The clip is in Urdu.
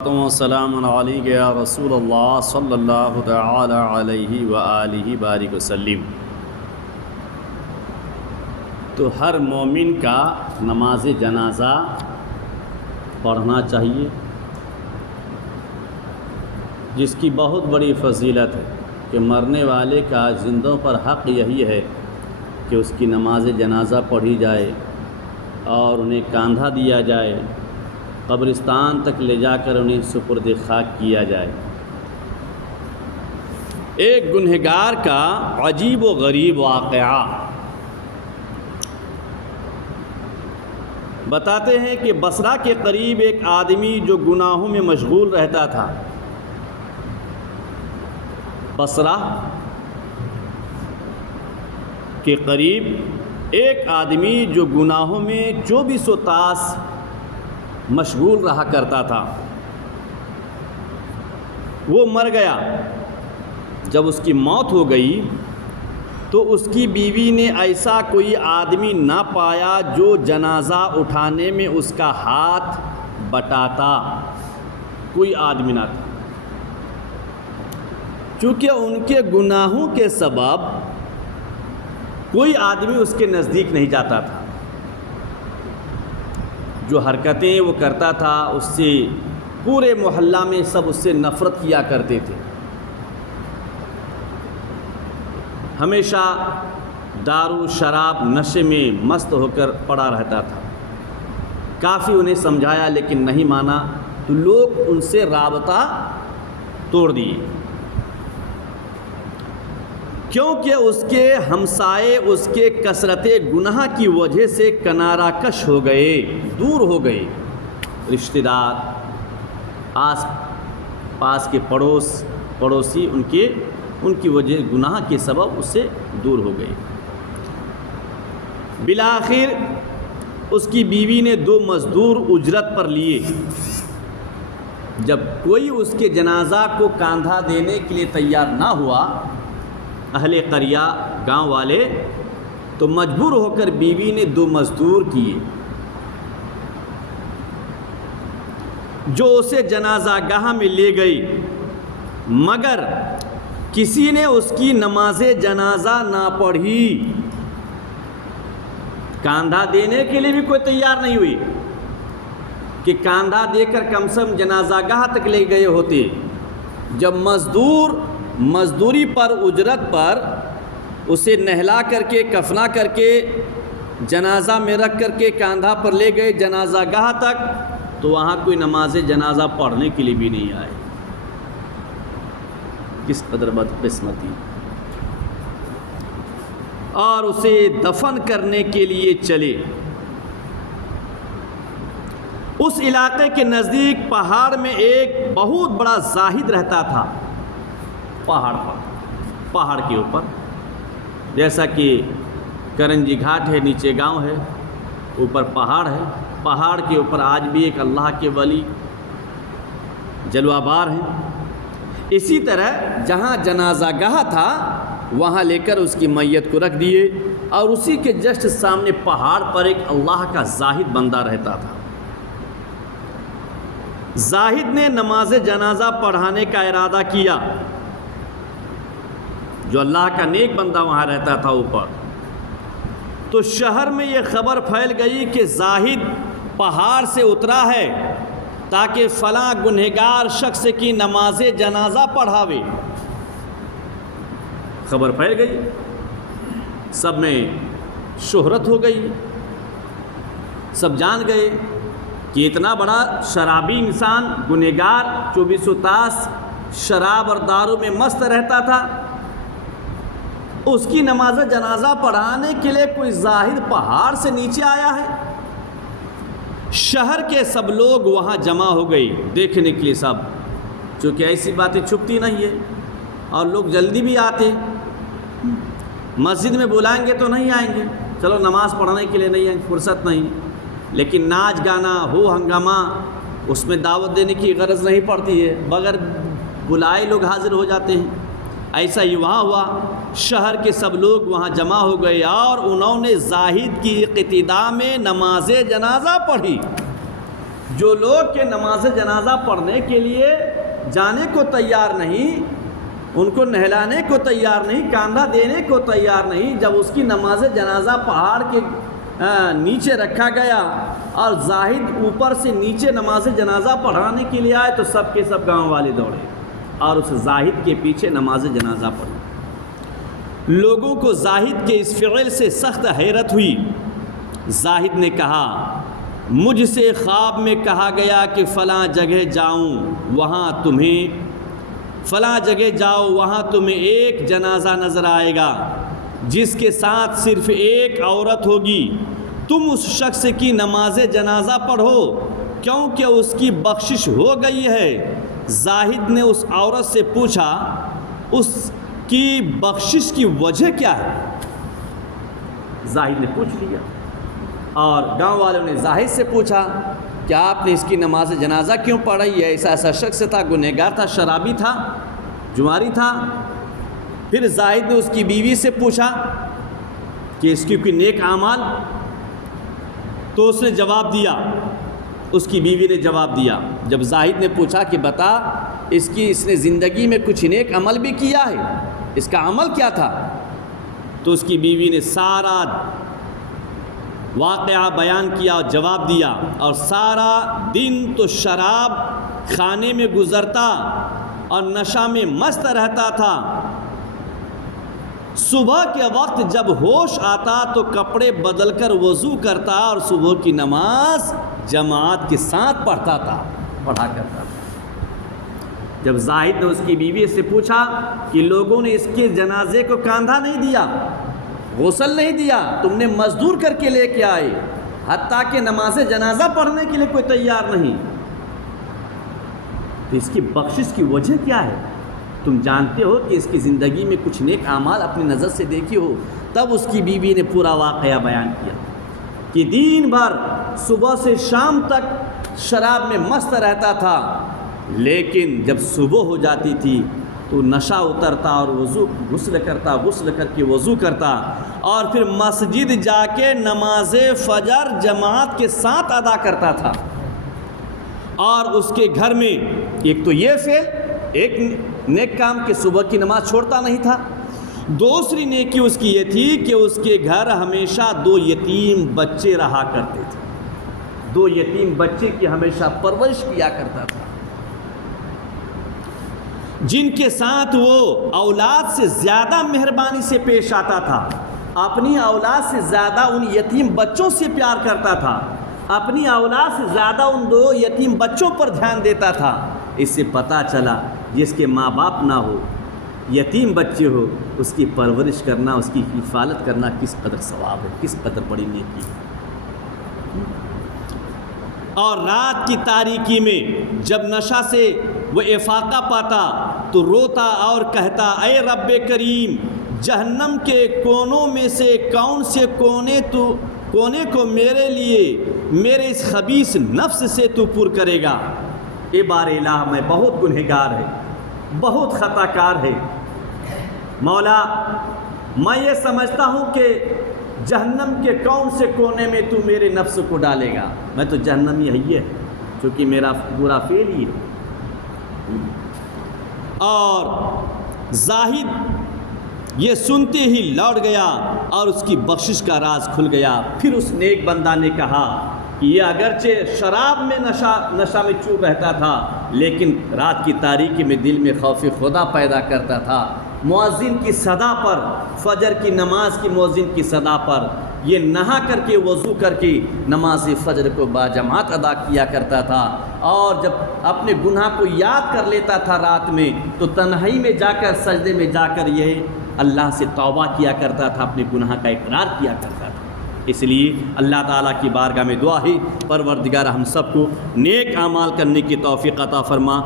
السلام علیک یا رسول اللہ صلی اللہ تعالی علیہ وآلہ بارک وسلم۔ تو ہر مومن کا نماز جنازہ پڑھنا چاہیے، جس کی بہت بڑی فضیلت ہے کہ مرنے والے کا زندوں پر حق یہی ہے کہ اس کی نماز جنازہ پڑھی جائے اور انہیں کاندھا دیا جائے، قبرستان تک لے جا کر انہیں سپرد خاک کیا جائے۔ ایک گنہگار کا عجیب و غریب واقعہ بتاتے ہیں کہ بصرہ کے قریب ایک آدمی جو گناہوں میں مشغول رہتا تھا۔ بصرہ کے قریب ایک آدمی جو گناہوں میں 24 تاس مشغول رہا کرتا تھا، وہ مر گیا۔ جب اس کی موت ہو گئی تو اس کی بیوی نے ایسا کوئی آدمی نہ پایا جو جنازہ اٹھانے میں اس کا ہاتھ بٹاتا، کوئی آدمی نہ تھا، چونکہ ان کے گناہوں کے سبب کوئی آدمی اس کے نزدیک نہیں جاتا تھا۔ جو حرکتیں وہ کرتا تھا اس سے پورے محلہ میں سب اس سے نفرت کیا کرتے تھے۔ ہمیشہ دارو شراب نشے میں مست ہو کر پڑا رہتا تھا۔ کافی انہیں سمجھایا لیکن نہیں مانا، تو لوگ ان سے رابطہ توڑ دیے، کیونکہ اس کے ہمسائے اس کے کثرت گناہ کی وجہ سے کنارہ کش ہو گئے، دور ہو گئے۔ رشتہ دار، آس پاس کے پڑوسی ان کی وجہ گناہ کے سبب اس سے دور ہو گئے۔ بالآخر اس کی بیوی نے 2 مزدور اجرت پر لیے۔ جب کوئی اس کے جنازہ کو کاندھا دینے کے لیے تیار نہ ہوا، اہل قریہ گاؤں والے، تو مجبور ہو کر بیوی نے 2 مزدور کیے جو اسے جنازہ گاہ میں لے گئی، مگر کسی نے اس کی نماز جنازہ نہ پڑھی۔ کاندھا دینے کے لیے بھی کوئی تیار نہیں ہوئی کہ کاندھا دے کر کم سے کم جنازہ گاہ تک لے گئے ہوتے۔ جب مزدوری پر اجرت پر اسے نہلا کر کے کفنا کر کے جنازہ میں رکھ کر کے کاندھا پر لے گئے جنازہ گاہ تک، تو وہاں کوئی نماز جنازہ پڑھنے کے لیے بھی نہیں آئے۔ کس قدر بدقسمتی! اور اسے دفن کرنے کے لیے چلے۔ اس علاقے کے نزدیک پہاڑ میں ایک بہت بڑا زاہد رہتا تھا، پہاڑ کے اوپر، جیسا کہ کرنجی گھاٹ ہے، نیچے گاؤں ہے، اوپر پہاڑ ہے۔ پہاڑ کے اوپر آج بھی ایک اللہ کے ولی جلوہ بار ہیں۔ اسی طرح جہاں جنازہ گاہ تھا وہاں لے کر اس کی میت کو رکھ دیے، اور اسی کے جسٹ سامنے پہاڑ پر ایک اللہ کا زاہد بندہ رہتا تھا۔ زاہد نے نماز جنازہ پڑھانے کا ارادہ کیا، جو اللہ کا نیک بندہ وہاں رہتا تھا اوپر۔ تو شہر میں یہ خبر پھیل گئی کہ زاہد پہاڑ سے اترا ہے تاکہ فلاں گنہگار شخص کی نماز جنازہ پڑھاوے۔ خبر پھیل گئی، سب میں شہرت ہو گئی، سب جان گئے کہ اتنا بڑا شرابی انسان، گنہگار، 24 تاس شراب اور دارو میں مست رہتا تھا، اس کی نماز جنازہ پڑھانے کے لیے کوئی زاہد پہاڑ سے نیچے آیا ہے۔ شہر کے سب لوگ وہاں جمع ہو گئی دیکھنے کے لیے، سب، چونکہ ایسی باتیں چھپتی نہیں ہے اور لوگ جلدی بھی آتے۔ مسجد میں بلائیں گے تو نہیں آئیں گے، چلو نماز پڑھنے کے لیے نہیں آئیں، فرصت نہیں، لیکن ناچ گانا ہو ہنگامہ، اس میں دعوت دینے کی غرض نہیں پڑتی ہے، بغیر بلائے لوگ حاضر ہو جاتے ہیں۔ ایسا ہی وہاں ہوا، شہر کے سب لوگ وہاں جمع ہو گئے اور انہوں نے زاہد کی اقتداء میں نماز جنازہ پڑھی۔ جو لوگ کہ نماز جنازہ پڑھنے کے لیے جانے کو تیار نہیں، ان کو نہلانے کو تیار نہیں، کاندھا دینے کو تیار نہیں، جب اس کی نماز جنازہ پہاڑ کے نیچے رکھا گیا اور زاہد اوپر سے نیچے نماز جنازہ پڑھانے کے لیے آئے تو سب کے سب گاؤں والے دوڑے اور اس زاہد کے پیچھے نماز جنازہ پڑھی۔ لوگوں کو زاہد کے اس فعل سے سخت حیرت ہوئی۔ زاہد نے کہا، مجھ سے خواب میں کہا گیا کہ فلاں جگہ جاؤں، وہاں تمہیں ایک جنازہ نظر آئے گا جس کے ساتھ صرف ایک عورت ہوگی، تم اس شخص کی نماز جنازہ پڑھو کیونکہ اس کی بخشش ہو گئی ہے۔ زاہد نے اس عورت سے پوچھا، اس کی بخشش کی وجہ کیا ہے؟ زاہد نے پوچھ لیا اور گاؤں والوں نے زاہد سے پوچھا کہ آپ نے اس کی نماز جنازہ کیوں پڑھائی ہے؟ ایسا شخص تھا، گنہگار تھا، شرابی تھا، جواری تھا۔ پھر زاہد نے اس کی بیوی سے پوچھا کہ اس کی کوئی نیک اعمال، تو اس نے جواب دیا، اس کی بیوی نے جواب دیا۔ جب زاہد نے پوچھا کہ بتا اس نے زندگی میں کچھ نیک عمل بھی کیا ہے، اس کا عمل کیا تھا؟ تو اس کی بیوی نے سارا واقعہ بیان کیا اور جواب دیا، اور سارا دن تو شراب خانے میں گزرتا اور نشہ میں مست رہتا تھا، صبح کے وقت جب ہوش آتا تو کپڑے بدل کر وضو کرتا اور صبح کی نماز جماعت کے ساتھ پڑھا کرتا تھا۔ جب زاہد نے اس کی بیوی سے پوچھا کہ لوگوں نے اس کے جنازے کو کاندھا نہیں دیا، غسل نہیں دیا، تم نے مزدور کر کے لے کے آئے، حتیٰ کہ نماز جنازہ پڑھنے کے لیے کوئی تیار نہیں، تو اس کی بخشش کی وجہ کیا ہے؟ تم جانتے ہو کہ اس کی زندگی میں کچھ نیک اعمال اپنی نظر سے دیکھی ہو؟ تب اس کی بیوی نے پورا واقعہ بیان کیا کہ دن بھر صبح سے شام تک شراب میں مست رہتا تھا، لیکن جب صبح ہو جاتی تھی تو نشہ اترتا اور غسل کر کے وضو کرتا اور پھر مسجد جا کے نماز فجر جماعت کے ساتھ ادا کرتا تھا۔ اور اس کے گھر میں ایک تو یہ فعل، ایک نیک کام کہ صبح کی نماز چھوڑتا نہیں تھا، دوسری نیکی اس کی یہ تھی کہ اس کے گھر ہمیشہ 2 یتیم بچے رہا کرتے تھے، 2 یتیم بچے کی ہمیشہ پرورش کیا کرتا تھا، جن کے ساتھ وہ اولاد سے زیادہ مہربانی سے پیش آتا تھا، اپنی اولاد سے زیادہ ان یتیم بچوں سے پیار کرتا تھا، اپنی اولاد سے زیادہ ان 2 یتیم بچوں پر دھیان دیتا تھا۔ اس سے پتہ چلا جس کے ماں باپ نہ ہو، یتیم بچے ہو، اس کی پرورش کرنا، اس کی حفاظت کرنا کس قدر ثواب ہے، کس قدر بڑی نیکی ہے۔ اور رات کی تاریکی میں جب نشہ سے وہ افاقہ پاتا تو روتا اور کہتا، اے رب کریم، جہنم کے کونوں میں سے کون سے کونے کو میرے لیے میرے اس خبیث نفس سے تو پر کرے گا۔ اے بار الہ، میں بہت گنہگار ہے، بہت خطا کار ہے، مولا میں یہ سمجھتا ہوں کہ جہنم کے کون سے کونے میں تو میرے نفس کو ڈالے گا، میں تو جہنمی ہے چونکہ میرا برا فعل ہی ہے۔ اور زاہد یہ سنتے ہی لوٹ گیا اور اس کی بخشش کا راز کھل گیا۔ پھر اس نیک بندہ نے کہا کہ یہ اگرچہ شراب میں نشہ میں چور رہتا تھا، لیکن رات کی تاریکی میں دل میں خوف خدا پیدا کرتا تھا۔ مؤذن کی صدا پر، فجر کی نماز کی مؤذن کی صدا پر یہ نہا کر کے وضو کر کے نماز فجر کو باجماعت ادا کیا کرتا تھا، اور جب اپنے گناہ کو یاد کر لیتا تھا رات میں تو تنہائی میں جا کر سجدے میں جا کر یہ اللہ سے توبہ کیا کرتا تھا، اپنے گناہ کا اقرار کیا کرتا تھا۔ اس لیے اللہ تعالیٰ کی بارگاہ میں دعا ہے، پروردگار ہم سب کو نیک اعمال کرنے کی توفیق عطا فرما۔